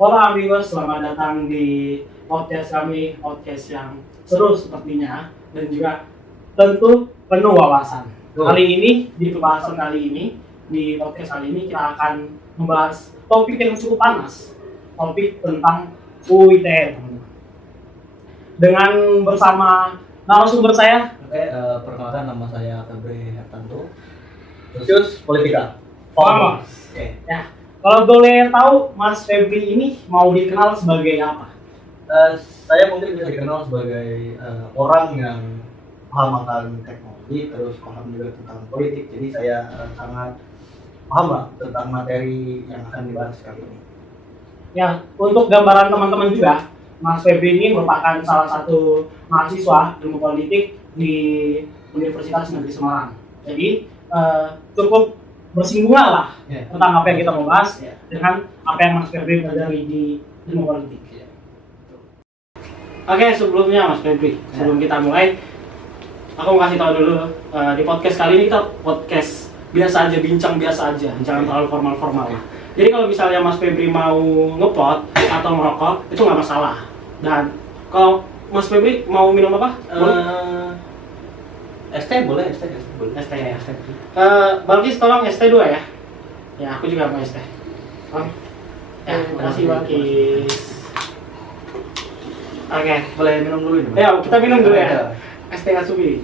Hola amigos, selamat datang di podcast kami, podcast yang seru sepertinya dan juga tentu penuh wawasan. Kali ini, di pembahasan kali ini, di podcast kali ini kita akan membahas topik yang cukup panas, topik tentang UU ITE, teman-teman. Dengan bersama narasumber saya. Oke, perkenalkan nama saya Febri Hertanto, Sosius Politika. Vamos. Oke. Ya, kalau boleh tahu, Mas Febri ini mau dikenal sebagai apa? Saya mungkin bisa dikenal sebagai orang yang paham akan teknologi, terus paham juga tentang politik. Jadi saya sangat paham lah tentang materi yang akan dibahas kali ini. Ya, untuk gambaran teman-teman juga, Mas Febri ini merupakan salah satu mahasiswa ilmu politik di Universitas Negeri Semarang. Jadi cukup bersinggungan lah tentang apa yang kita mau bahas dengan apa yang Mas Febri pelajari di ilmu politik. Oke, sebelumnya Mas Febri, sebelum kita mulai, aku mau kasih tahu dulu di podcast kali ini kita podcast biasa aja, bincang biasa aja, jangan terlalu formal-formal lah. Jadi kalau misalnya Mas Febri mau ngepot atau merokok, itu nggak masalah. Dan kalau Mas Febri mau minum apa? ST boleh, ST boleh. ST ya. Balkis tolong ST 2 ya. Ya, aku juga mau ST. Oke. Ya, makasih Balkis. Oke, Boleh minum dulu ini. ya kita minum dulu ya. ST Katsubi.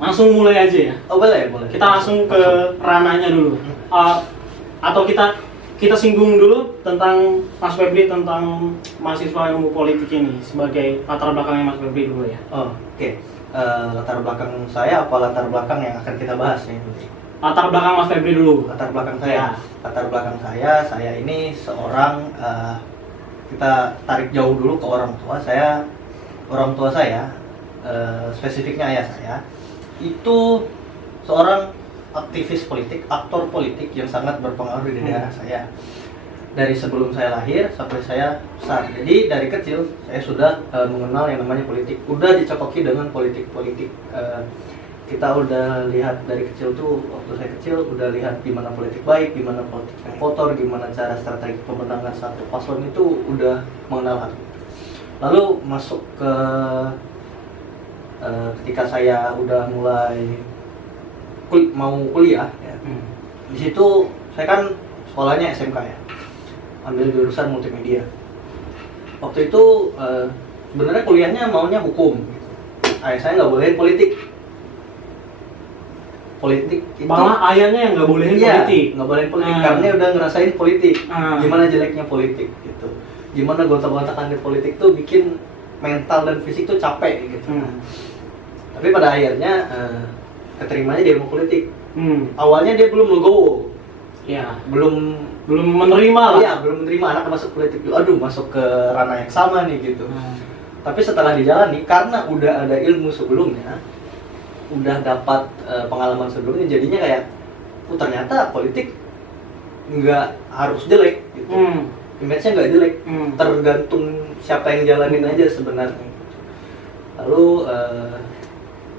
Langsung mulai aja ya. Oh boleh, boleh. Kita langsung ke ranahnya dulu. Atau kita singgung dulu tentang Mas Febri, tentang mahasiswa ilmu politik ini sebagai latar belakangnya Mas Febri dulu ya. Oh, oke. Latar belakang saya apa latar belakang yang akan kita bahas nih? Latar belakang Mas Febri dulu. Latar belakang saya. Ya. Latar belakang saya ini seorang kita tarik jauh dulu ke orang tua saya. Orang tua saya, spesifiknya ayah saya, itu seorang aktivis politik, aktor politik yang sangat berpengaruh di daerah saya. Dari sebelum saya lahir sampai saya besar. Jadi dari kecil saya sudah mengenal yang namanya politik. Udah dicokoki dengan politik-politik. Kita udah lihat dari kecil tuh, waktu saya kecil udah lihat gimana politik baik, gimana politik yang kotor, gimana cara strategi pemenangan satu paslon itu udah mengenal hal itu. Lalu masuk ke ketika saya udah mulai mau kuliah ya. Di situ saya kan sekolahnya SMK ya, ambil jurusan multimedia. Waktu itu sebenarnya kuliahnya maunya hukum gitu. Ayah saya nggak bolehin politik itu, Malah ayahnya yang nggak bolehin politik. nggak bolehin politik karena dia udah ngerasain politik, gimana jeleknya politik gitu, gimana gonta-gontakan di politik tuh bikin mental dan fisik tuh capek gitu. Tapi pada akhirnya keterimanya di ilmu politik. Awalnya dia belum legowo, Ya, belum menerima lah. Iya, belum menerima anak masuk politik. Aduh, masuk ke ranah yang sama nih gitu. Tapi setelah dijalani, karena udah ada ilmu sebelumnya, udah dapat pengalaman sebelumnya, jadinya kayak, ternyata politik nggak harus jelek gitu. Image-nya nggak jelek, tergantung siapa yang jalanin aja sebenarnya. Lalu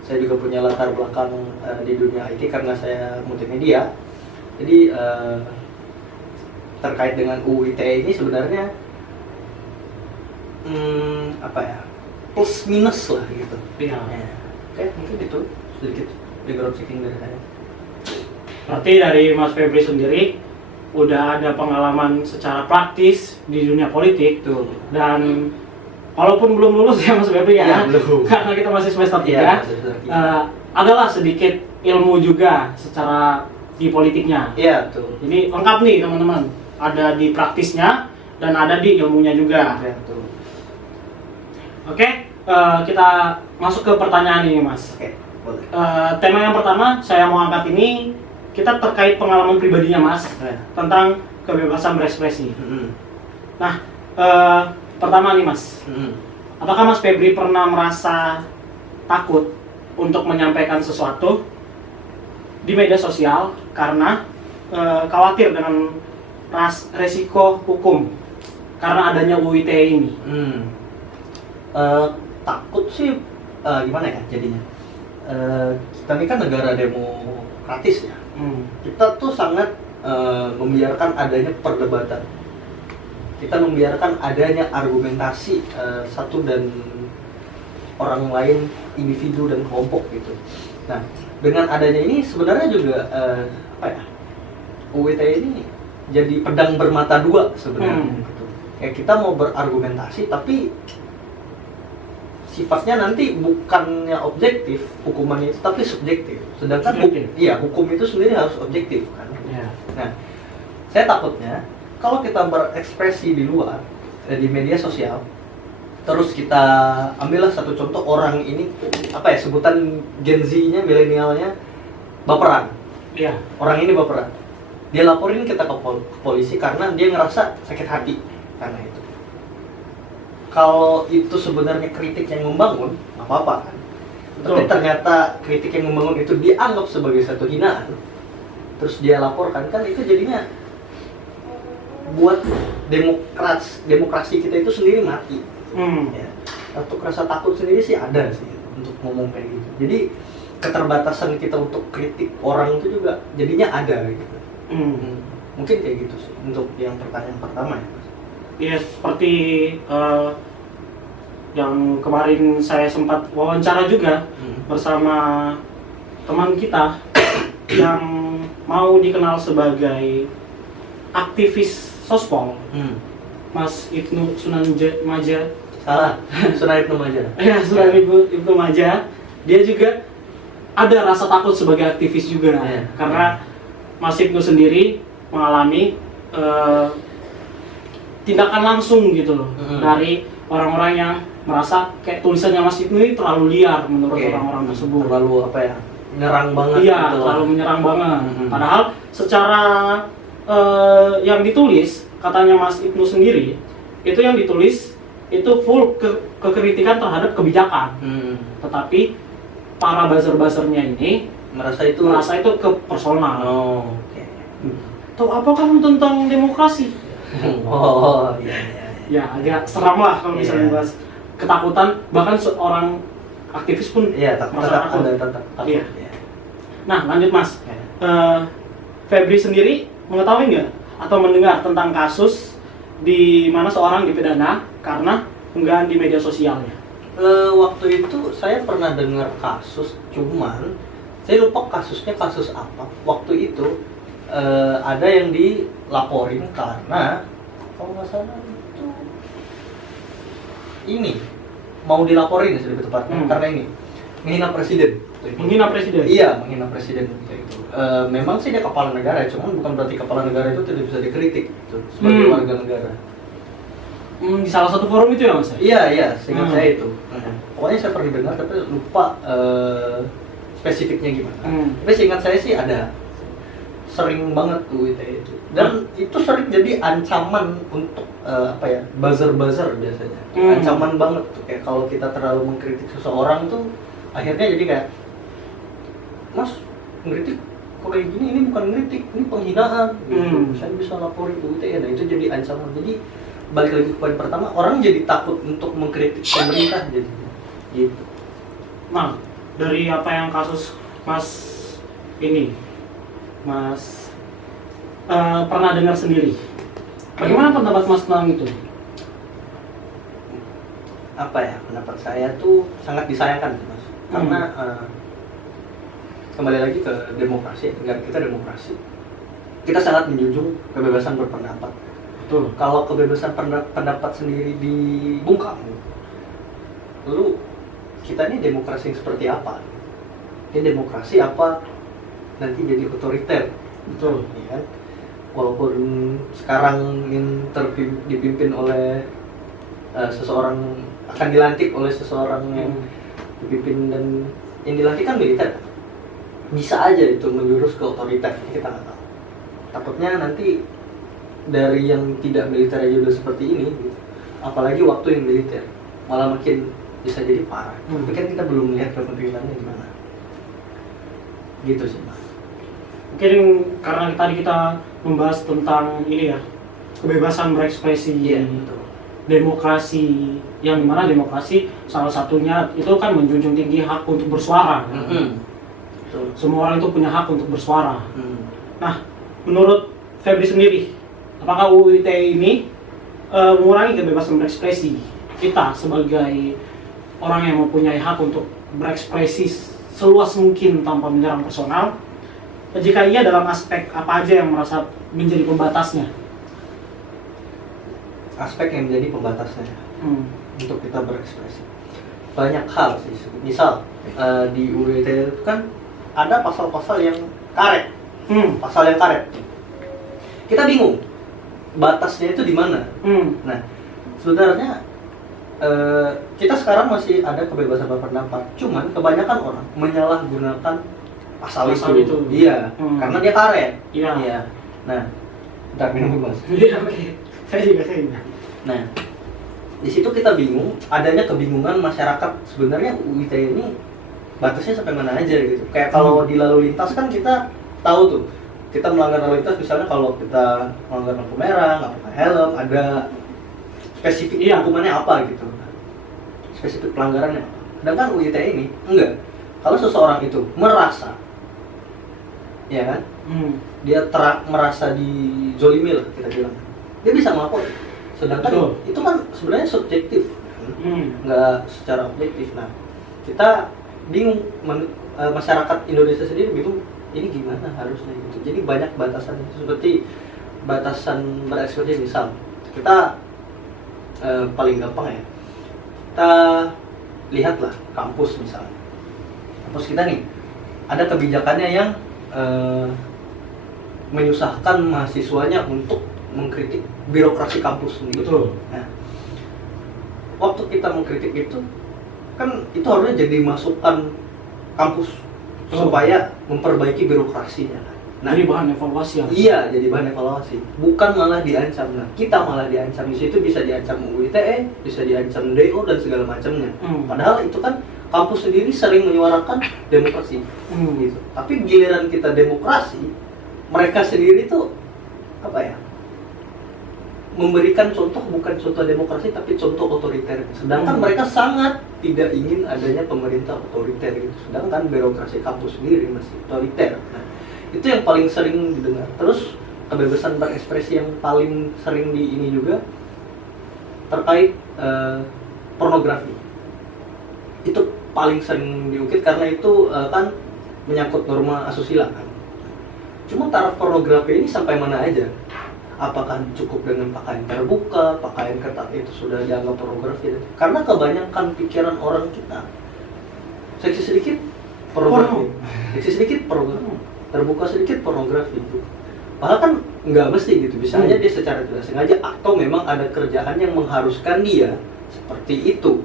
saya juga punya latar belakang di dunia IT karena saya multimedia. Jadi terkait dengan UU ITE ini sebenarnya apa ya, plus minus lah gitu. Iya. Oke, mungkin itu sedikit background checking dari saya. Berarti dari Mas Febri sendiri udah ada pengalaman secara praktis di dunia politik Tuh. dan walaupun belum lulus ya Mas Febri ya, belum. karena kita masih semester 3, Iya, semester 3. adalah sedikit ilmu juga secara di politiknya. Iya, tuh. Jadi lengkap nih teman-teman, ada di praktisnya dan ada di ilmunya juga. Iya, tuh. Oke, kita masuk ke pertanyaan ini Mas. Oke, boleh. Tema yang pertama saya mau angkat ini, kita terkait pengalaman pribadinya Mas tentang kebebasan berekspresi. Nah, pertama nih Mas, apakah Mas Febri pernah merasa takut untuk menyampaikan sesuatu di media sosial karena khawatir dengan resiko hukum karena adanya UU ITE ini? Takut sih gimana ya jadinya? Kita ini kan negara demokratis ya. Kita tuh sangat membiarkan adanya perdebatan. Kita membiarkan adanya argumentasi satu dan orang lain, individu dan kelompok gitu. Nah, dengan adanya ini sebenarnya juga UIT ini jadi pedang bermata dua sebenarnya. Gitu. Ya kita mau berargumentasi tapi sifatnya nanti bukannya objektif hukumannya itu, tapi subjektif. Sedangkan hukum itu sendiri harus objektif kan. Yeah. Nah, saya takutnya kalau kita berekspresi di luar, di media sosial, terus kita ambillah satu contoh, orang ini sebutan Gen Z-nya, milenialnya baperan. Iya. Orang ini baperan. Dia laporin kita ke polisi karena dia ngerasa sakit hati karena itu. Kalau itu sebenarnya kritik yang membangun, nggak apa-apa kan. Tapi ternyata kritik yang membangun itu dianggap sebagai satu hinaan, terus dia laporkan, kan itu jadinya buat demokrasi kita itu sendiri mati. Ya. Untuk rasa takut sendiri sih ada sih untuk ngomong kayak gitu. Jadi keterbatasan kita untuk kritik orang itu juga jadinya ada gitu. Mungkin kayak gitu sih untuk yang pertanyaan pertama ya. Iya, seperti yang kemarin saya sempat wawancara juga bersama teman kita yang mau dikenal sebagai aktivis sospol, Mas Ibnu Sunanmaja. Salah, Sunan Ibnu Maja. Ya, Sunan Ibnu Maja. Dia juga ada rasa takut sebagai aktivis juga, karena Mas Ibnu sendiri mengalami tindakan langsung gitu loh dari orang-orang yang merasa kayak tulisannya Mas Ibnu ini terlalu liar menurut orang-orang tersebut. Terlalu menyerang banget. Iya, gitu terlalu menyerang banget. Padahal secara yang ditulis, katanya Mas Ibnu sendiri, itu yang ditulis itu full kekritikan terhadap kebijakan. Tetapi para buzzer-buzzernya ini merasa itu ke personal. Tahu apa kamu tentang demokrasi? Ya agak seram lah kalau misalnya bahas ketakutan, bahkan seorang aktivis pun takut. Iya. Nah, lanjut Mas. Febri sendiri mengetahui nggak atau mendengar tentang kasus di mana seorang dipidana karena unggahan di media sosialnya? Waktu itu saya pernah dengar kasus, cuman saya lupa kasusnya kasus apa. Waktu itu ada yang dilaporin karena kalau nggak salah itu ini mau dilaporin lebih tepatnya karena ini menghina presiden. Menghina presiden? Iya, menghina presiden gitu. Memang sih dia kepala negara, cuman bukan berarti kepala negara itu tidak bisa dikritik gitu, sebagai warga negara. Di salah satu forum itu ya Mas? Iya, seingat saya itu. Pokoknya saya pernah dengar tapi lupa spesifiknya gimana. Tapi seingat saya sih ada. Sering banget tuh itu. Dan itu sering jadi ancaman untuk buzzer-buzzer biasanya. Ancaman banget tuh, kayak kalau kita terlalu mengkritik seseorang tuh akhirnya jadi kayak, Mas, ngeritik kok kayak gini, ini bukan ngeritik, ini penghinaan gitu. Saya bisa laporin UIT ya, nah itu jadi ancaman. Jadi balik lagi ke poin pertama, orang jadi takut untuk mengkritik pemerintah jadi gitu. Nah, dari apa yang kasus Mas ini, Mas pernah dengar sendiri, bagaimana pendapat Mas tentang itu? Pendapat saya tuh sangat disayangkan Mas, karena kembali lagi ke demokrasi, negara kita demokrasi, kita sangat menjunjung kebebasan berpendapat. Betul. Kalau kebebasan pendapat sendiri dibungkam, lalu kita ini demokrasi yang seperti apa? Ini demokrasi apa nanti jadi otoriter? Betul. Ya kan? Walaupun sekarang yang dipimpin oleh seseorang, akan dilantik oleh seseorang yang dipimpin dan yang dilantik kan militer, bisa aja itu menjurus ke otoriter, kita nggak tahu. Takutnya nanti dari yang tidak militer aja udah seperti ini gitu. Apalagi waktu yang militer malah makin bisa jadi parah. Tapi kan kita belum melihat kepemimpinannya gimana gitu sih Mas. Mungkin karena tadi kita membahas tentang ini ya, kebebasan berekspresi, demokrasi, yang dimana demokrasi salah satunya itu kan menjunjung tinggi hak untuk bersuara. Semua orang itu punya hak untuk bersuara. Nah, menurut Febri sendiri, apakah UU ITE ini mengurangi kebebasan berekspresi kita sebagai orang yang mempunyai hak untuk berekspresi seluas mungkin tanpa menyerang personal? Jika iya, dalam aspek apa aja yang merasa menjadi pembatasnya? Aspek yang menjadi pembatasnya untuk kita berekspresi banyak hal sih. Misal di UU ITE itu kan ada pasal-pasal yang karet, pasal yang karet. Kita bingung batasnya itu di mana. Nah, sebenarnya kita sekarang masih ada kebebasan berpendapat, cuman kebanyakan orang menyalahgunakan pasal itu. Iya, karena dia karet. Iya. Nah, bentar minum dulu, Mas. Iya, oke. Saya juga. Nah, di situ kita bingung, adanya kebingungan masyarakat sebenarnya UU ITE ini batasnya sampai mana aja gitu. Kayak kalau di lalu lintas kan kita tahu tuh, kita melanggar lalu lintas misalnya kalau kita melanggar lampu merah, nggak pakai helm, ada spesifik hukumannya apa gitu, spesifik pelanggarannya apa. Sedangkan UU ITE ini enggak. Kalau seseorang itu merasa, ya kan, dia merasa dizolimi lah kita bilang, dia bisa melapor. Sedangkan itu kan sebenarnya subjektif, nggak secara objektif. Nah, kita bingung, masyarakat Indonesia sendiri bingung ini gimana harusnya gitu. Jadi banyak batasan, seperti batasan berekspresi. Misal kita paling gampang ya, kita lihatlah kampus misalnya, kampus kita nih ada kebijakannya yang menyusahkan mahasiswanya untuk mengkritik birokrasi kampus sendiri. Betul. Nah, waktu kita mengkritik itu kan itu harusnya jadi masukan kampus supaya memperbaiki birokrasinya. Nah, jadi bahan evaluasi. Iya, jadi bahan evaluasi. Bukan malah diancam. Nah, kita malah diancam. Di situ bisa diancam UU ITE, bisa diancam DO dan segala macamnya. Padahal itu kan kampus sendiri sering menyuarakan demokrasi. Gitu. Tapi giliran kita demokrasi, mereka sendiri tuh apa ya? Memberikan contoh bukan contoh demokrasi tapi contoh otoriter. Sedangkan mereka sangat tidak ingin adanya pemerintah otoriter gitu. Sedangkan birokrasi kampus sendiri masih otoriter. Nah, itu yang paling sering didengar. Terus kebebasan berekspresi yang paling sering di ini juga terkait pornografi. Itu paling sering diukit karena itu kan menyangkut norma asusila kan. Cuma taraf pornografi ini sampai mana aja? Apakah cukup dengan pakaian terbuka, pakaian ketat itu sudah dianggap pornografi? Karena kebanyakan pikiran orang kita, seksi sedikit pornografi, seksi sedikit pornografi, terbuka sedikit pornografi. Padahal kan nggak mesti gitu, bisa aja dia secara tidak sengaja atau memang ada kerjaan yang mengharuskan dia seperti itu.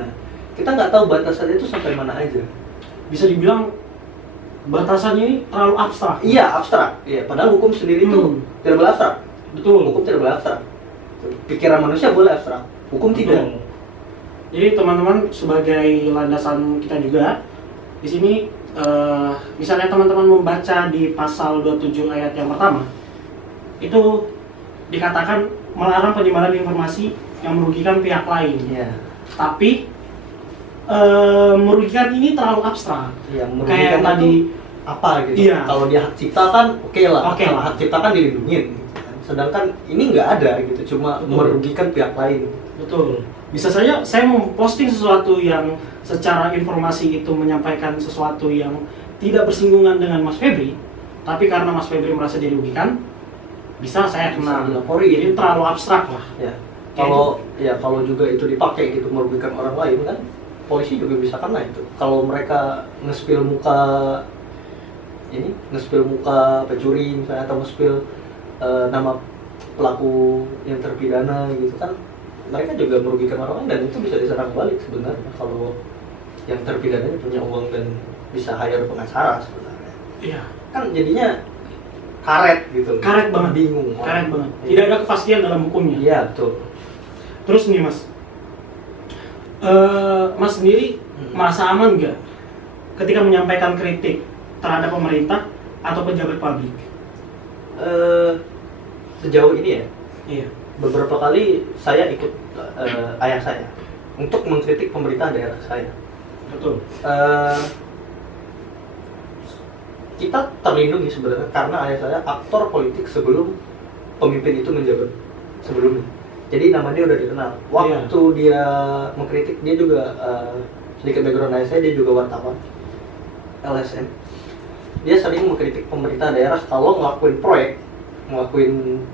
Nah, kita nggak tahu batasannya itu sampai mana aja. Bisa dibilang batasannya ini terlalu abstrak. Iya, abstrak. Iya, padahal hukum sendiri itu tidak boleh abstrak. Betul. Hukum tidak boleh abstrak. Pikiran manusia boleh abstrak, hukum tidak. Jadi teman-teman, sebagai landasan kita juga di sini, misalnya teman-teman membaca di pasal 27 ayat yang pertama, itu dikatakan melarang penyebaran informasi yang merugikan pihak lain. Iya. Tapi merugikan ini terlalu abstrak. Iya, Kayak tadi apa gitu. Iya. Kalau dia hak cipta kan oke lah. Oke lah. Hak cipta kan dilindungi gitu kan. Sedangkan ini nggak ada gitu, cuma merugikan pihak lain. Betul. Bisa saja saya memposting sesuatu yang secara informasi itu menyampaikan sesuatu yang tidak bersinggungan dengan Mas Febri, tapi karena Mas Febri merasa dirugikan, bisa saya kena dilapori. Jadi terlalu abstrak lah. Ya. Kalau juga itu dipakai gitu merugikan orang lain kan, polisi juga bisa kena itu. Kalau mereka nge-spill muka pencuri misalnya, atau nge-spill nama pelaku yang terpidana gitu kan, mereka juga merugikan orang lain dan itu bisa diserang balik sebenarnya kalau yang terpidananya punya uang dan bisa hire pengacara sebenarnya. Iya. Kan jadinya karet gitu. Karet banget. Bingung. Karet banget. Tidak ada kepastian dalam hukumnya. Iya, betul. Terus nih Mas, Mas sendiri merasa aman nggak ketika menyampaikan kritik terhadap pemerintah atau pejabat publik? Sejauh ini ya, Iya. beberapa kali saya ikut ayah saya untuk mengkritik pemerintah daerah saya. Betul. kita terlindungi sebenarnya karena ayah saya aktor politik sebelum pemimpin itu menjabat sebelumnya. Jadi nama dia udah dikenal. Waktu dia mengkritik, dia juga sedikit background ayah saya, dia juga wartawan LSM. Dia sering mengkritik pemerintah daerah kalau ngelakuin proyek, ngelakuin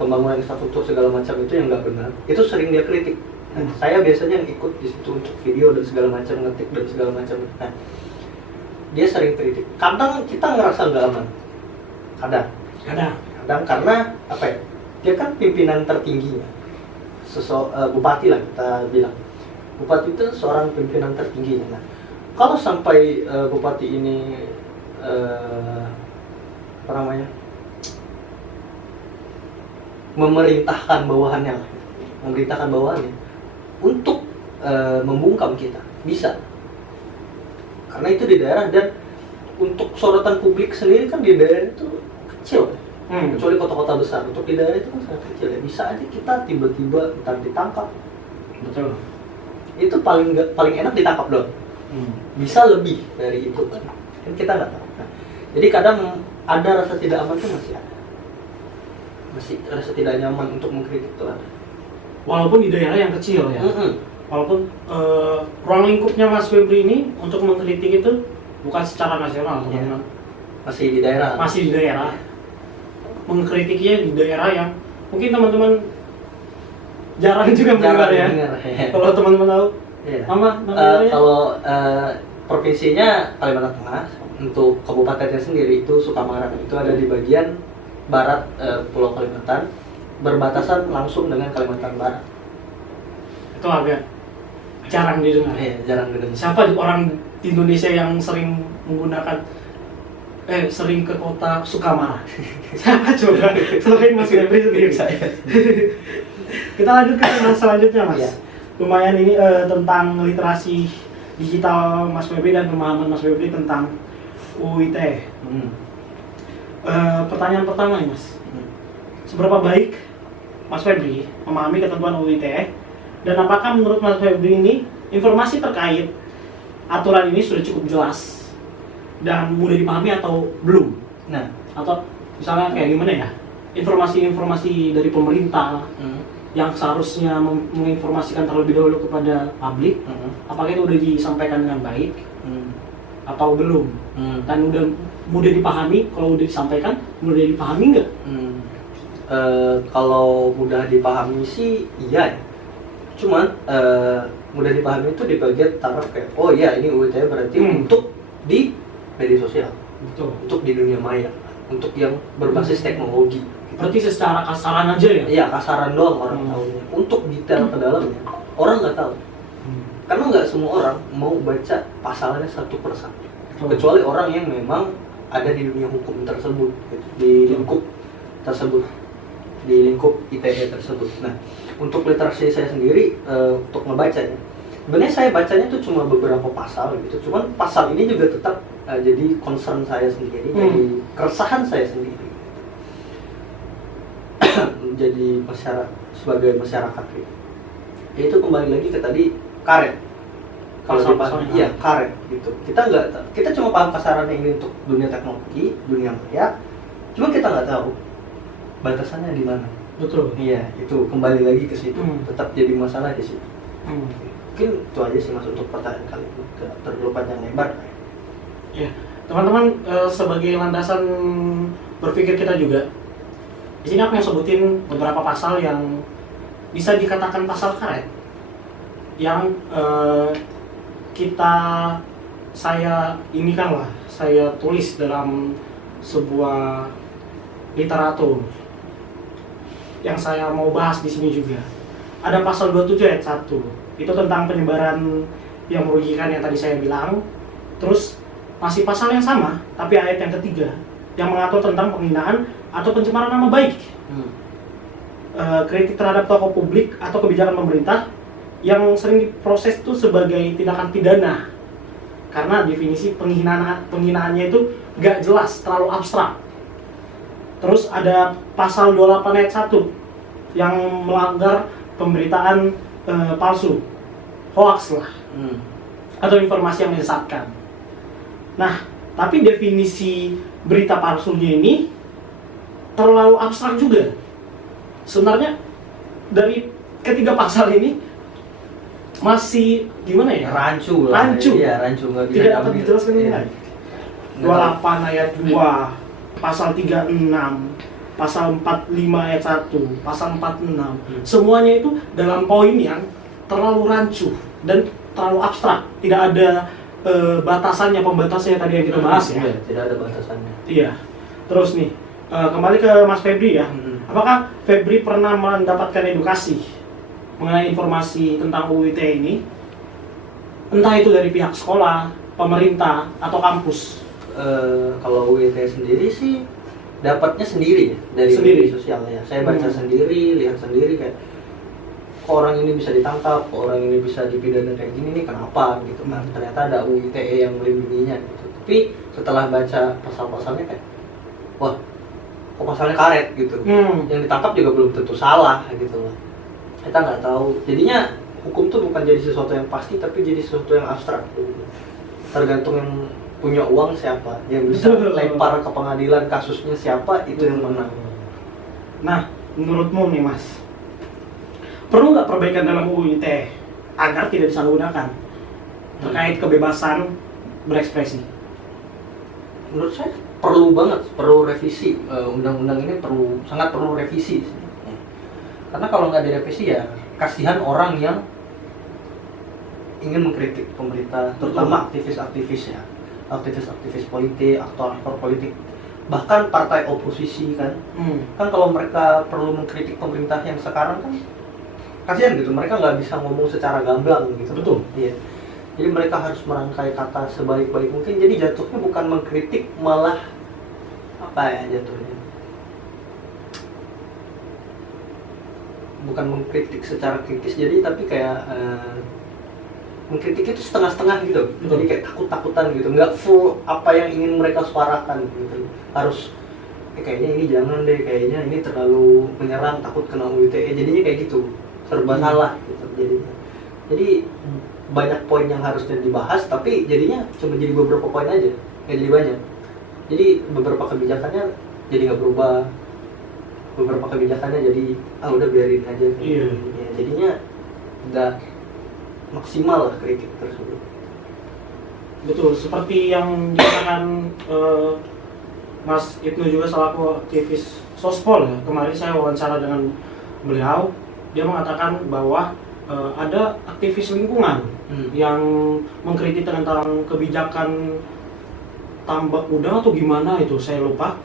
pembangunan infrastruktur segala macam itu yang nggak benar. Itu sering dia kritik. Nah, saya biasanya yang ikut di situ untuk video dan segala macam, ngetik dan segala macam. Nah, dia sering kritik. Kadang kita ngerasa nggak aman. Kadang karena apa ya? Dia kan pimpinan tertingginya. Bupati lah kita bilang. Bupati itu seorang pimpinan tertingginya. Nah, kalau sampai bupati ini apa namanya? memerintahkan bawahannya untuk membungkam kita, bisa. Karena itu di daerah, dan untuk sorotan publik sendiri kan di daerah itu kecil. Kecuali kota-kota besar, untuk di daerah itu kan sangat kecil ya. Bisa aja kita tiba-tiba entar ditangkap. Betul. Itu paling enak ditangkap dong. Bisa lebih dari itu kan kita nggak tahu. Nah, jadi kadang ada rasa tidak aman itu masih ada. Masih rasa tidak nyaman untuk mengkritik itu ada. Walaupun di daerah yang kecil ya. Walaupun ruang lingkupnya Mas Febri ini untuk mengkritik itu bukan secara nasional, teman-teman. Masih di daerah. Masih di daerah. Mengkritiknya di daerah yang mungkin teman-teman jarang juga mendengar ya. Kalau teman-teman tahu. Iya. Namanya? Kalau provinsinya Kalimantan Tengah, untuk kabupatennya sendiri itu Sukamara, itu ada di bagian barat Pulau Kalimantan, berbatasan langsung dengan Kalimantan Barat. Itu agak jarang didengar. Iya, jarang didengar. Siapa orang di Indonesia yang sering menggunakan sering ke kota Sukamara? Siapa coba? Selain Mas Febri sendiri. Kita lanjut ke tema selanjutnya, Mas. Iya. Lumayan ini tentang literasi digital Mas Febri dan pemahaman Mas Febri tentang UU ITE. Pertanyaan pertama nih, Mas. Seberapa baik Mas Febri memahami ketentuan UU ITE, dan apakah menurut Mas Febri ini informasi terkait aturan ini sudah cukup jelas dan mudah dipahami atau belum? Nah, atau misalnya kayak gimana ya, informasi-informasi dari pemerintah yang seharusnya menginformasikan terlebih dahulu kepada publik, apakah itu udah disampaikan dengan baik atau belum? Dan udah mudah dipahami? Kalau udah disampaikan, mudah dipahami nggak? Kalau mudah dipahami sih iya ya. Cuman mudah dipahami itu di bagian taraf kayak, oh iya ini UU ITE berarti untuk di media sosial, Betul. untuk di dunia maya, untuk yang berbasis teknologi. Berarti secara kasaran aja ya? Iya, kasaran doang orang tahunya. Untuk detail ke dalamnya orang nggak tahu. Karena nggak semua orang mau baca pasalnya satu persatu. Kecuali orang yang memang ada di dunia hukum tersebut, gitu, di lingkup tersebut, di lingkup ITE tersebut. Nah, untuk literasi saya sendiri, untuk ngebacanya, sebenarnya saya bacanya tuh cuma beberapa pasal gitu. Cuman pasal ini juga tetap jadi concern saya sendiri, jadi keresahan saya sendiri. Jadi sebagai masyarakat gitu. Itu kembali lagi ke tadi karet. Kalau dipahami, iya karet gitu. Kita cuma paham kasarannya ini untuk dunia teknologi, dunia maya. Cuma kita nggak tahu batasannya di mana. Betul. Iya, itu kembali lagi ke situ. Tetap jadi masalah di situ. Mungkin itu aja sih Mas untuk pertanyaan kali ini. Terlalu panjang lebar. Ya, teman-teman, sebagai landasan berpikir kita juga, di sini aku yang sebutin beberapa pasal yang bisa dikatakan pasal karet, yang saya tulis dalam sebuah literatur yang saya mau bahas di sini juga. Ada pasal 27 ayat 1. Itu tentang penyebaran yang merugikan yang tadi saya bilang. Terus masih pasal yang sama, tapi ayat yang ketiga yang mengatur tentang penghinaan atau pencemaran nama baik. Kritik terhadap tokoh publik atau kebijakan pemerintah yang sering diproses itu sebagai tindakan pidana. Karena definisi penghinaannya itu gak jelas, terlalu abstrak. Terus ada pasal 28 ayat 1 yang melanggar pemberitaan palsu, hoax lah, atau informasi yang menyesatkan. Nah, Tapi definisi berita palsunya ini terlalu abstrak juga. Sebenarnya dari ketiga pasal ini masih gimana ya? Rancu lah. Rancu. Iya, rancu, nggak bisa Tidak dapat diambil. dijelaskan dengan Iya. baik. 28 ayat 2, pasal 36, pasal 45 ayat 1, pasal 46. Semuanya itu dalam poin yang terlalu rancu dan terlalu abstrak. Tidak ada batasannya, pembatasannya tadi yang kita bahas ya. Iya, tidak ada batasannya. Iya. Terus nih, kembali ke Mas Febri ya. Apakah Febri pernah mendapatkan edukasi mengenai informasi tentang UU ITE ini? Entah itu dari pihak sekolah, pemerintah, atau kampus? Kalau UU ITE sendiri sih dapatnya sendiri ya, dari Sendiri? media sosial ya. Saya baca sendiri, lihat sendiri kayak kok orang ini bisa ditangkap, kok orang ini bisa dipidana kayak gini nih kenapa gitu kan. Ternyata ada UU ITE yang melindunginya gitu. Tapi setelah baca pasal-pasalnya kayak wah, kok pasalnya karet gitu. Yang ditangkap juga belum tentu salah gitu loh. Kita nggak tahu. Jadinya hukum tuh bukan jadi sesuatu yang pasti tapi jadi sesuatu yang abstrak gitu. Tergantung yang punya uang siapa, yang bisa lempar ke pengadilan kasusnya siapa, itu yang menang. Nah, menurutmu nih Mas, perlu nggak perbaikan dalam UU ITE agar tidak disalahgunakan terkait kebebasan berekspresi? Menurut saya perlu banget, perlu revisi. Undang-undang ini sangat perlu revisi. Karena kalau nggak direvisi ya kasihan orang yang ingin mengkritik pemerintah, terutama aktivis-aktivis ya, aktivis-aktivis politik, aktor-aktor politik, bahkan partai oposisi kan. Kan kalau mereka perlu mengkritik pemerintah yang sekarang kan kasihan gitu, mereka nggak bisa ngomong secara gamblang gitu. Betul. Iya. Jadi mereka harus merangkai kata sebaik-baik mungkin. Jadi jatuhnya bukan mengkritik, malah apa ya jatuhnya? Bukan mengkritik secara kritis, jadi tapi kayak mengkritik itu setengah-setengah gitu. Jadi kayak takut-takutan gitu, nggak full apa yang ingin mereka suarakan gitu. Harus kayaknya ini jangan deh, kayaknya ini terlalu menyerang, takut kena UU ITE. Jadinya kayak gitu, serba salah gitu jadinya. Jadi banyak poin yang harusnya dibahas, tapi jadinya cuma jadi beberapa poin aja, nggak jadi banyak. Jadi beberapa kebijakannya jadi nggak berubah, beberapa kebijakannya jadi udah biarin aja. Iya. Ya, jadinya nggak maksimal lah kritik tersebut. Betul, seperti yang dikatakan Mas Ibnu juga selaku aktivis Sospol ya. Kemarin saya wawancara dengan beliau, dia mengatakan bahwa ada aktivis lingkungan yang mengkritik tentang kebijakan tambak udang atau gimana itu, saya lupa.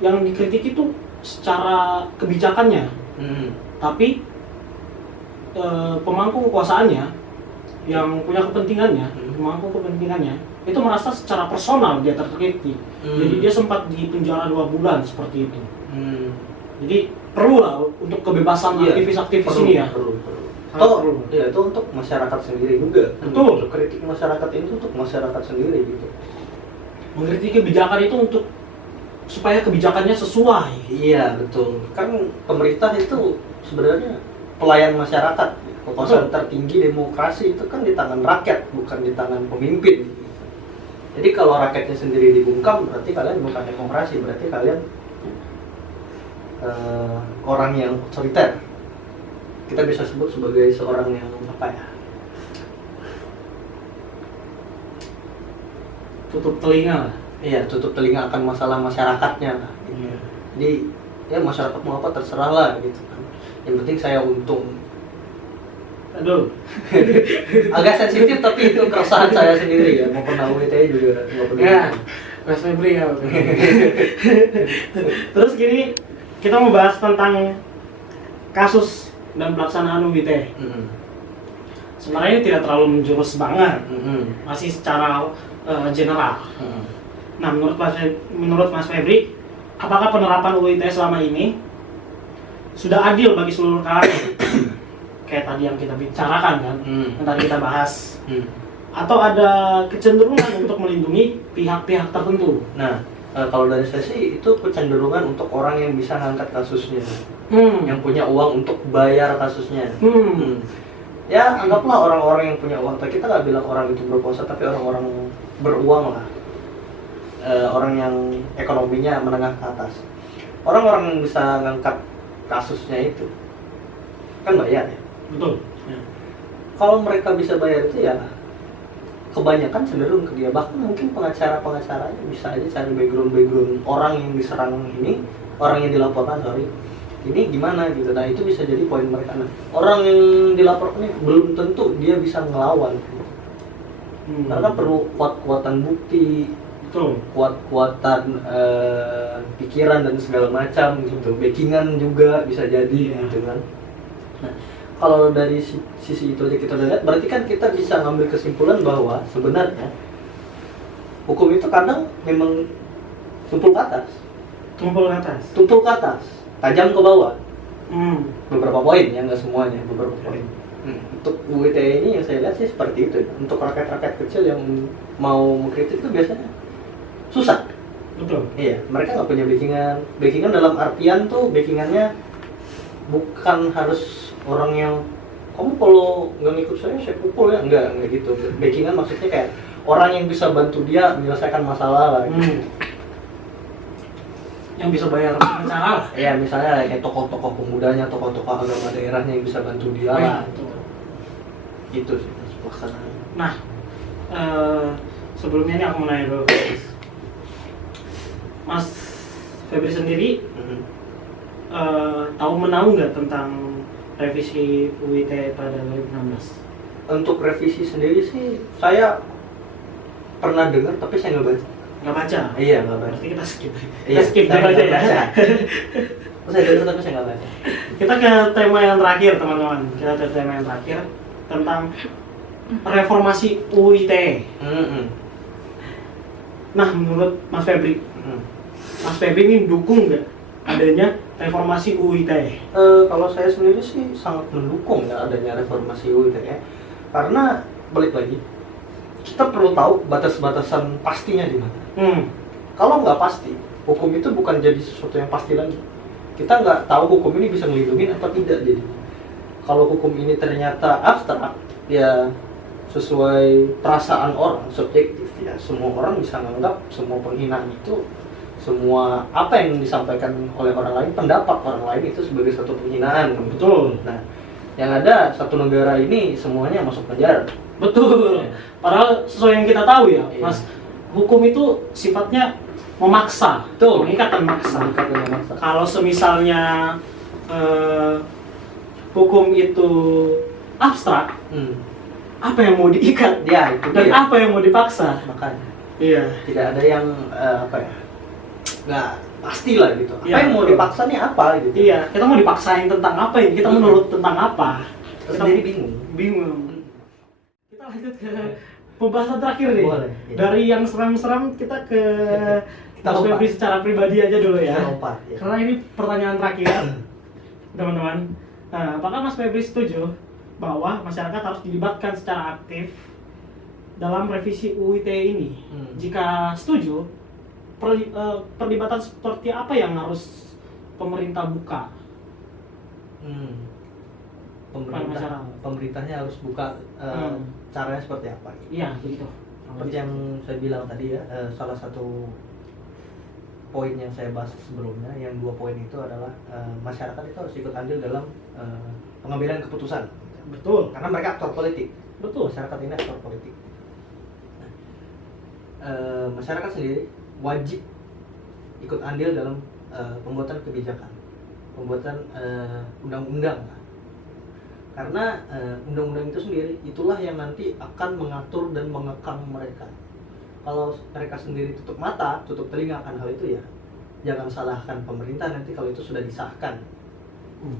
Yang dikritik itu secara kebijakannya, tapi pemangku kekuasaannya yang punya kepentingannya, itu merasa secara personal dia terkritik. Jadi dia sempat dipenjara 2 bulan seperti itu. Jadi perlu lah untuk kebebasan aktivis-aktivis ini ya. Perlu. Perlu. Ya itu untuk masyarakat sendiri juga. Betul. Kritik masyarakat itu untuk masyarakat sendiri gitu. Mengkritik kebijakan itu untuk supaya kebijakannya sesuai. Iya betul. Kan pemerintah itu sebenarnya pelayan masyarakat. Kekuasaan tertinggi demokrasi itu kan di tangan rakyat, bukan di tangan pemimpin. Jadi kalau rakyatnya sendiri dibungkam, berarti kalian bukan demokrasi, berarti kalian orang yang otoriter. Kita bisa sebut sebagai seorang yang apa ya? Tutup telinga lah. Iya, tutup telinga akan masalah masyarakatnya lah. Iya. Jadi ya masyarakat mau apa terserah lah gitu kan. Yang penting saya untung. Aduh. Agak sensitif tapi itu keresahan saya sendiri ya. Mau pernah UITE juga nggak peduli. Ya, Mas Febri ya. Terus gini, kita mau bahas tentang kasus dan pelaksanaan UU ITE. Sebenarnya ini tidak terlalu menjurus banget, masih secara general. Nah, menurut Mas Febri, apakah penerapan UU ITE selama ini sudah adil bagi seluruh kalangan? Kayak tadi yang kita bicarakan kan, yang tadi kita bahas. Atau ada kecenderungan untuk melindungi pihak-pihak tertentu? Nah, kalau dari saya sih itu kecenderungan untuk orang yang bisa ngangkat kasusnya, yang punya uang untuk bayar kasusnya. ya anggaplah orang-orang yang punya uang. Kita nggak bilang orang itu berkuasa, tapi orang-orang beruang lah. Orang yang ekonominya menengah ke atas. Orang-orang yang bisa ngangkat kasusnya itu kan bayar ya. Betul. Ya. Kalau mereka bisa bayar itu ya kebanyakan cenderung ke dia. Bahkan mungkin pengacaranya bisa aja cari background orang yang diserang ini, orang yang dilaporkan ini gimana gitu. Nah itu bisa jadi poin mereka. Nah, orang yang dilaporkan ini belum tentu dia bisa ngelawan. Mereka perlu kuat-kuatan bukti, kuat-kuatan pikiran dan segala macam gitu. Backingan juga bisa jadi gitu kan. Nah, kalau dari sisi itu aja kita udah lihat, berarti kan kita bisa ngambil kesimpulan bahwa sebenarnya hukum itu kadang memang tumpul ke atas, tajam ke bawah. Beberapa poin, ya nggak semuanya, beberapa poin. Untuk UITE ini yang saya lihat sih seperti itu. Untuk rakyat-rakyat kecil yang mau mengkritik itu biasanya susah. Betul. Iya, mereka nggak punya backingan dalam artian tuh backingannya bukan harus orang yang kamu kalau nggak ngikut saya pukul ya, enggak gitu. Backingan maksudnya kayak orang yang bisa bantu dia menyelesaikan masalah lah. Yang bisa bayar masalah. Iya, misalnya kayak tokoh-tokoh pemudanya, tokoh-tokoh agama daerahnya yang bisa bantu dia lah. Itu sih pelaksanaan. Nah, sebelumnya ini aku mau nanya dulu, Mas Febri sendiri tahu nggak tentang revisi UIT pada 2016? Untuk revisi sendiri sih saya pernah dengar tapi saya nggak baca. Nggak baca? Iya, nggak baca. Berarti kita skip. Iya, skip dulu aja ya. Saya dengar tapi saya nggak baca. Kita ke tema yang terakhir, teman-teman. Kita ke tema yang terakhir tentang reformasi UIT. Nah, menurut Mas Febri, Mas Febri ini dukung nggak adanya reformasi UIT? Kalau saya sendiri sih sangat mendukung ya adanya reformasi UIT ya. Karena balik lagi, kita perlu tahu batas-batasan pastinya di mana. Kalau nggak pasti, hukum itu bukan jadi sesuatu yang pasti lagi. Kita nggak tahu hukum ini bisa melindungi apa tidak. Jadi kalau hukum ini ternyata abstrak, ya sesuai perasaan orang, subjektif ya, semua orang bisa menganggap semua penghinaan itu, semua apa yang disampaikan oleh orang lain, pendapat orang lain itu sebagai satu penghinaan. Betul. Nah, yang ada satu negara ini semuanya masuk penjara. Betul. Padahal sesuai yang kita tahu ya, Mas, hukum itu sifatnya memaksa, mengikat dan maksa. Kalau semisalnya hukum itu abstrak, apa yang mau diikat? Ya, itu dan dia. Apa yang mau dipaksa? Makanya. Iya. Tidak ada yang nggak pasti lah gitu. Apa yang mau dipaksa nih apa gitu? Iya. Kita mau dipaksain tentang apa ini? Kita mau nurut tentang apa? Kita sendiri bingung. Kita lanjut ke pembahasan terakhir nih. Boleh, iya. Dari yang seram-seram kita ke Mas Febri secara pribadi aja dulu ya. Lompat, ya. Karena ini pertanyaan terakhir, teman-teman. Nah, apakah Mas Febri setuju bahwa masyarakat harus dilibatkan secara aktif dalam revisi UIT ini? Jika setuju, perlibatan seperti apa yang harus pemerintah buka? Pemerintahnya harus buka caranya seperti apa? Iya, begitu. Seperti yang saya bilang tadi ya, salah satu poin yang saya bahas sebelumnya, yang 2 poin itu adalah masyarakat itu harus ikut andil dalam pengambilan keputusan. Betul. Karena mereka aktor politik. Betul. Masyarakat ini aktor politik. Nah, masyarakat sendiri wajib ikut andil dalam pembuatan kebijakan, pembuatan undang-undang. Karena undang-undang itu sendiri itulah yang nanti akan mengatur dan mengekang mereka. Kalau mereka sendiri tutup mata, tutup telinga akan hal itu, ya jangan salahkan pemerintah nanti kalau itu sudah disahkan.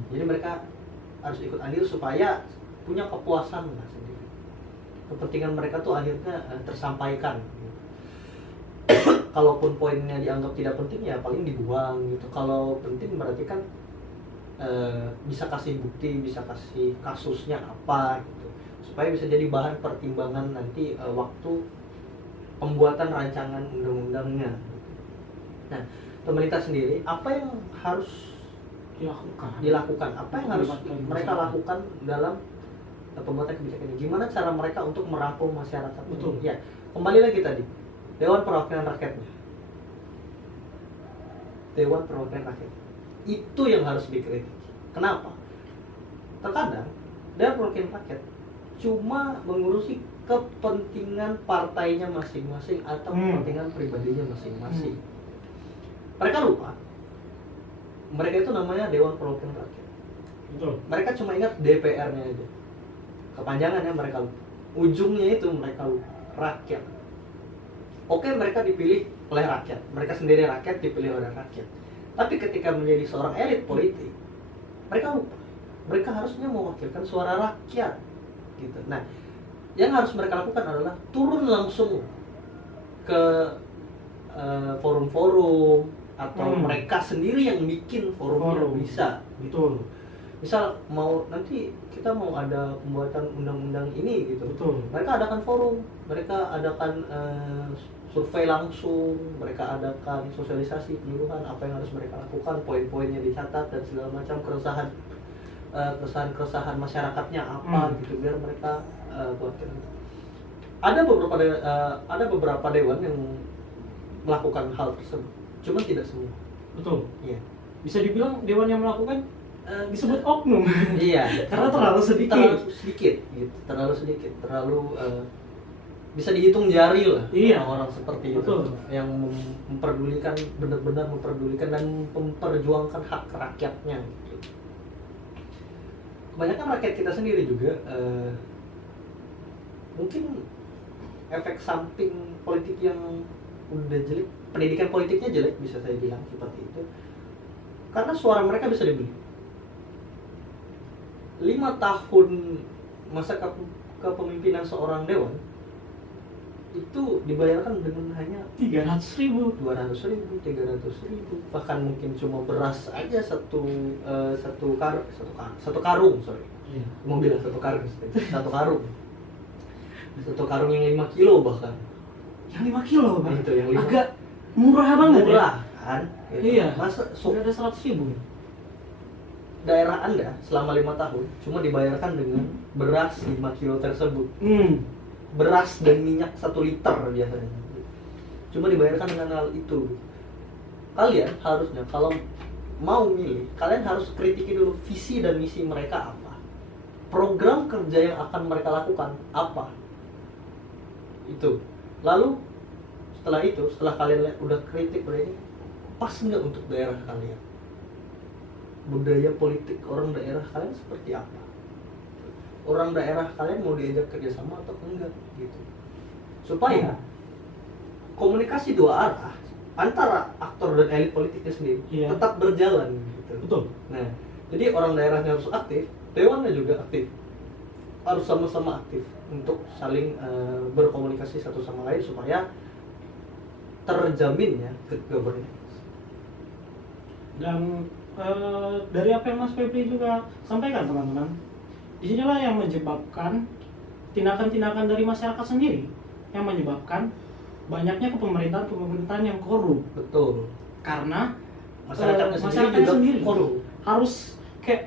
Jadi mereka harus ikut andil supaya punya kepuasan lah sendiri. Kepentingan mereka tuh akhirnya tersampaikan. Kalaupun poinnya dianggap tidak penting, ya paling dibuang gitu. Kalau penting berarti kan bisa kasih bukti, bisa kasih kasusnya apa gitu, supaya bisa jadi bahan pertimbangan nanti waktu pembuatan rancangan undang-undangnya. Nah, pemerintah sendiri apa yang harus dilakukan? Apa yang harus mereka lakukan dalam pembuatan kebijakan ini. Gimana cara mereka untuk merangkul masyarakat? Betul. Ya, kembali lagi tadi, Dewan Perwakilan Rakyatnya. Dewan Perwakilan Rakyat. Itu yang harus dikritik. Kenapa? Terkadang Dewan Perwakilan Rakyat cuma mengurusi kepentingan partainya masing-masing atau kepentingan pribadinya masing-masing. Mereka lupa. Mereka itu namanya Dewan Perwakilan Rakyat. Betul. Mereka cuma ingat DPR-nya aja. Kepanjangannya mereka lupa. Ujungnya itu mereka lupa. Rakyat. Oke, mereka dipilih oleh rakyat. Mereka sendiri rakyat, dipilih oleh rakyat. Tapi ketika menjadi seorang elit politik, mereka lupa. Mereka harusnya mewakilkan suara rakyat. Gitu. Nah, yang harus mereka lakukan adalah turun langsung ke forum-forum atau mereka sendiri yang bikin forumnya. Bisa. Betul. Misal nanti kita mau ada pembuatan undang-undang ini gitu. Betul. Mereka adakan forum, mereka adakan survei langsung, mereka adakan sosialisasi penyuluhan apa yang harus mereka lakukan, poin-poinnya dicatat dan segala macam keresahan masyarakatnya apa gitu biar mereka buatkan. Ada beberapa dewan yang melakukan hal tersebut, cuma tidak semua. Betul. Iya. Bisa dibilang dewan yang melakukan disebut oknum. Iya. Karena terlalu sedikit. Terlalu sedikit, bisa dihitung jari lah. Iya. Orang seperti Betul. itu yang benar-benar memperdulikan dan memperjuangkan hak rakyatnya. Gitu. Kebanyakan rakyat kita sendiri juga mungkin efek samping politik yang udah jelek, pendidikan politiknya jelek bisa saya bilang seperti itu. Karena suara mereka bisa dibeli. 5 tahun masa kepemimpinan seorang dewan itu dibayarkan dengan hanya 300.000, 200.000, 300.000, bahkan mungkin cuma beras aja satu karung, sorry. Iya. Mau bilang satu karung yang 5 kilo bahkan. Yang 5 kilo, Bang. Itu yang 5. Agak murah banget. Murah kan? Gitu. Iya. Masa Sudah ada 100.000. daerah Anda selama 5 tahun cuma dibayarkan dengan beras 5 kilo tersebut. Beras dan minyak 1 liter biasanya. Cuma dibayarkan dengan hal itu. Kalian harusnya kalau mau milih, kalian harus kritiki dulu visi dan misi mereka apa. Program kerja yang akan mereka lakukan apa. Itu. Lalu setelah kalian lihat udah kritik ini pas nggak untuk daerah kalian? Budaya politik orang daerah kalian seperti apa? Orang daerah kalian mau diajak kerjasama atau enggak gitu, supaya komunikasi 2 arah antara aktor dan elit politiknya sendiri tetap berjalan gitu. Betul. Nah, jadi orang daerahnya harus aktif, dewannya juga aktif, harus sama-sama aktif untuk saling berkomunikasi satu sama lain supaya terjaminnya good governance. Dan dari apa yang Mas Febri juga sampaikan, teman-teman, disinilah yang menyebabkan tindakan-tindakan dari masyarakat sendiri yang menyebabkan banyaknya pemerintahan yang korup. Betul. Karena Masyarakatnya sendiri korup. Harus kayak,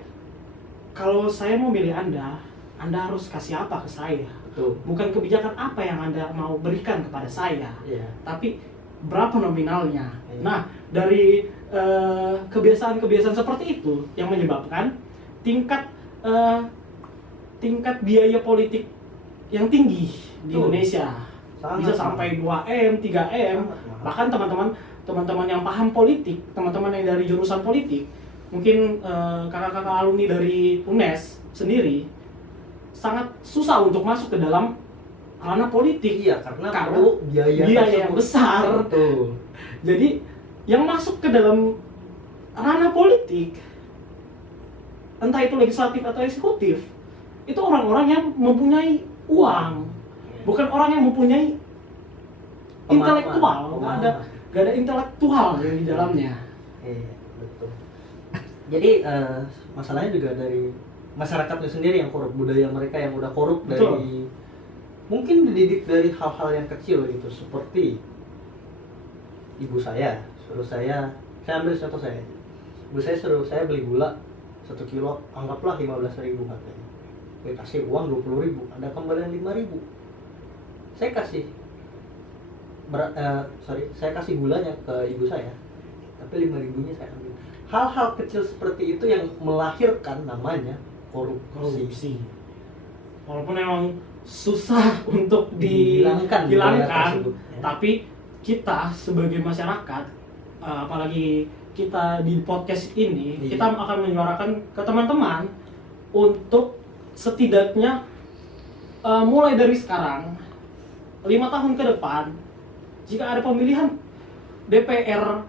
kalau saya mau milih Anda harus kasih apa ke saya. Betul. Bukan kebijakan apa yang Anda mau berikan kepada saya, tapi berapa nominalnya. Nah, dari kebiasaan-kebiasaan seperti itu yang menyebabkan tingkat biaya politik yang tinggi di Indonesia. Bisa sampai 2M, 3M. Bahkan teman-teman yang paham politik, teman-teman yang dari jurusan politik, mungkin kakak-kakak alumni dari UNES sendiri sangat susah untuk masuk ke dalam ranah politik. Iya, karena perlu biaya yang besar. Betul. Jadi yang masuk ke dalam ranah politik, entah itu legislatif atau eksekutif, itu orang-orang yang mempunyai uang, bukan orang yang mempunyai intelektual. Gak ada intelektual yang di dalamnya. Iya, betul. Jadi masalahnya juga dari masyarakatnya sendiri yang korup, budaya mereka yang udah korup. Betul. Dari mungkin dididik dari hal-hal yang kecil gitu, seperti ibu saya suruh saya ambil contoh saya. Ibu saya suruh saya beli gula 1 kilo, anggaplah 15.000 harganya. gue kasih uang 20.000, ada kembalian 5.000. Saya kasih saya kasih gulanya ke ibu saya, tapi 5.000-nya saya ambil. Hal-hal kecil seperti itu yang melahirkan namanya korupsi. Walaupun memang susah untuk Dihilangkan, dihilangkan, tersebut, ya. tapi kita sebagai masyarakat, apalagi kita di podcast ini, Iya. kita akan menyuarakan ke teman-teman untuk setidaknya mulai dari sekarang 5 tahun ke depan, jika ada pemilihan DPR,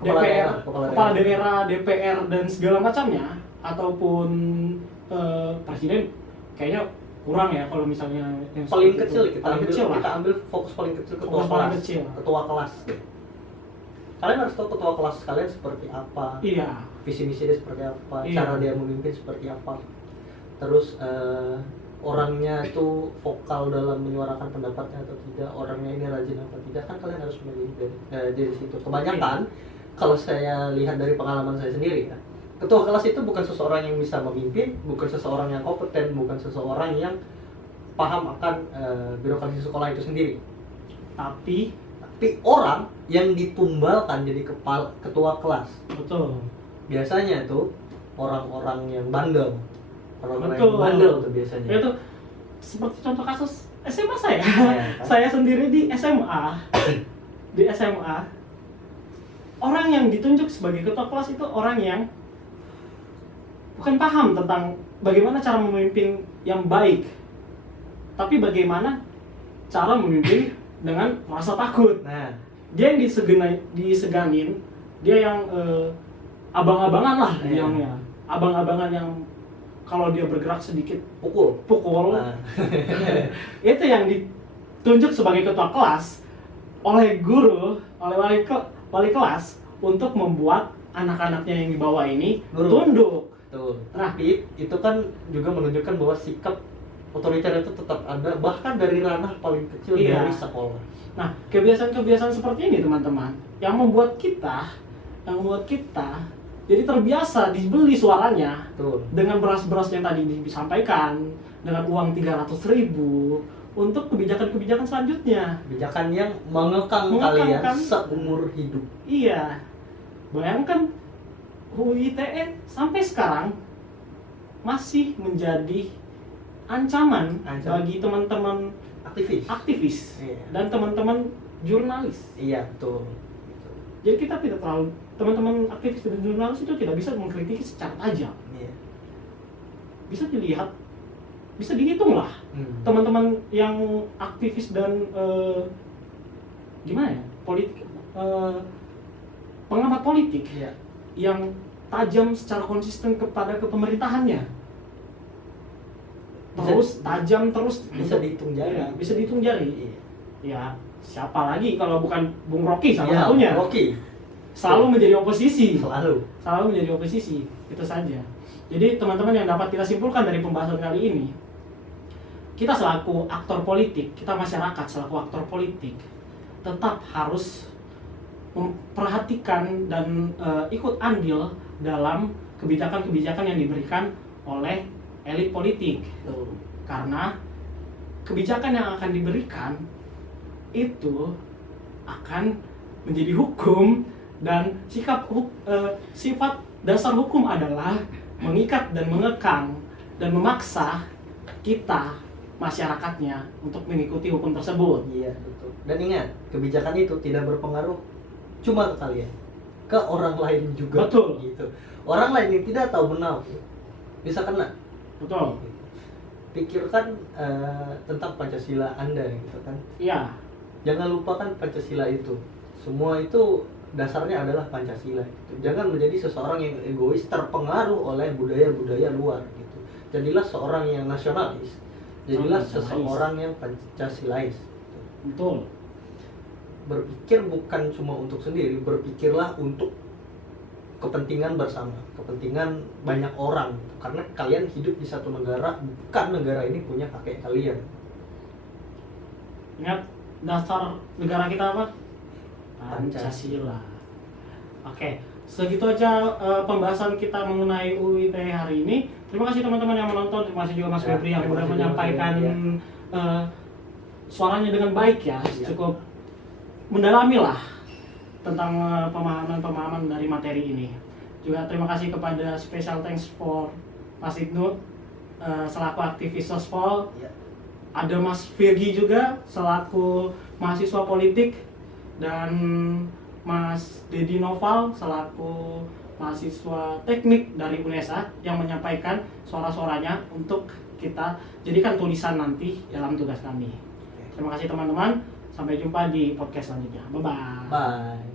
kepala daerah, DPR dan segala macamnya, ataupun presiden, kayaknya kurang ya kalau misalnya yang Paling seperti kecil itu. Kita ambil fokus paling kecil, ketua Fokus paling kelas. kecil. Ketua kelas. Kalian harus tahu ketua kelas kalian seperti apa, Iya. visi misi dia seperti apa, Iya. cara dia memimpin seperti apa. Terus orangnya itu vokal dalam menyuarakan pendapatnya atau tidak, orangnya ini rajin apa tidak, kan kalian harus memilih dari situ. Kebanyakan kalau saya lihat dari pengalaman saya sendiri ya, ketua kelas itu bukan seseorang yang bisa memimpin, bukan seseorang yang kompeten, bukan seseorang yang paham akan birokrasi sekolah itu sendiri. Tapi Orang yang ditumbalkan jadi ketua kelas. betul. Biasanya tuh orang-orang yang bandel. Orang-orang Betul. yang bandel tuh biasanya. Itu seperti contoh kasus SMA saya. Iya, kan? Saya sendiri di SMA. Di SMA, orang yang ditunjuk sebagai ketua kelas itu orang yang bukan paham tentang bagaimana cara memimpin yang baik, tapi bagaimana cara memimpin dengan rasa takut. Nah, Dia yang diseganin, dia yang abang-abangan lah Iya. bilangnya. Abang-abangan yang kalau dia bergerak sedikit pukul. pukul. Nah. Itu yang ditunjuk sebagai ketua kelas oleh guru, oleh wali kelas untuk membuat anak-anaknya yang di bawah ini Nurut. tunduk. Tuh. Nah. Tapi itu kan juga menunjukkan bahwa sikap otoriter itu tetap ada, bahkan dari ranah paling kecil Iya. dari sekolah. Nah, kebiasaan-kebiasaan seperti ini teman-teman yang membuat kita jadi terbiasa dibeli suaranya Tuh. dengan beras-beras yang tadi disampaikan, dengan uang 300.000 untuk kebijakan-kebijakan selanjutnya. Kebijakan yang mengekang Mengekang, kalian kan? seumur hidup. Iya. Bayangkan UU ITE sampai sekarang masih menjadi ancaman bagi teman-teman aktivis Iya. dan teman-teman jurnalis. Iya, betul. Jadi kita tidak terlalu, teman-teman aktivis dan jurnalis itu tidak bisa mengkritiki secara tajam. Iya. Bisa dilihat, bisa dihitung lah. Teman-teman yang aktivis dan gimana ya, pengamat politik Iya. yang tajam secara konsisten kepada kepemerintahannya. Terus tajam terus Bisa dihitung jari. Iya, bisa dihitung jari. Iya. Ya, siapa lagi kalau bukan Bung Rocky salah Iya, satunya. Rocky. Selalu menjadi oposisi. Selalu. Selalu menjadi oposisi. Itu saja. Jadi teman-teman yang dapat kita simpulkan dari pembahasan kali ini, kita selaku aktor politik, kita masyarakat selaku aktor politik tetap harus memperhatikan dan ikut andil dalam kebijakan-kebijakan yang diberikan oleh elit politik. Tuh. Karena kebijakan yang akan diberikan itu akan menjadi hukum, dan sifat dasar hukum adalah mengikat dan mengekang dan memaksa kita masyarakatnya untuk mengikuti hukum tersebut. Iya, betul. Dan ingat, kebijakan itu tidak berpengaruh cuma ke kalian, ke orang lain juga. Betul. Gitu. Orang lain yang tidak tahu menau bisa kena. Betul. Pikirkan tentang Pancasila Anda gitu kan. Iya. Jangan lupakan Pancasila itu. Semua itu dasarnya adalah Pancasila gitu. Jangan menjadi seseorang yang egois terpengaruh oleh budaya-budaya luar gitu. Jadilah seorang yang nasionalis. Jadilah seseorang yang Pancasilais gitu. Betul. Berpikir bukan cuma untuk sendiri, berpikirlah untuk kepentingan bersama, kepentingan banyak orang gitu. Karena kalian hidup di satu negara, bukan negara ini punya kakek kalian. Ingat dasar negara kita apa? Pancasila. Pancasila. Oke, segitu aja pembahasan kita mengenai UU ITE hari ini. Terima kasih teman-teman yang menonton. Terima kasih juga Mas Febri yang sudah menyampaikan suaranya dengan baik ya. Cukup mendalami lah tentang pemahaman dari materi ini. Juga terima kasih kepada special thanks for Mas Ibnu selaku aktivis Sospol. Ada Mas Virgi juga selaku mahasiswa politik, dan Mas Dedi Noval selaku mahasiswa teknik dari UNESA yang menyampaikan suara-suaranya untuk kita jadikan tulisan nanti dalam tugas kami. Terima kasih teman-teman, sampai jumpa di podcast selanjutnya. Bye-bye. Bye.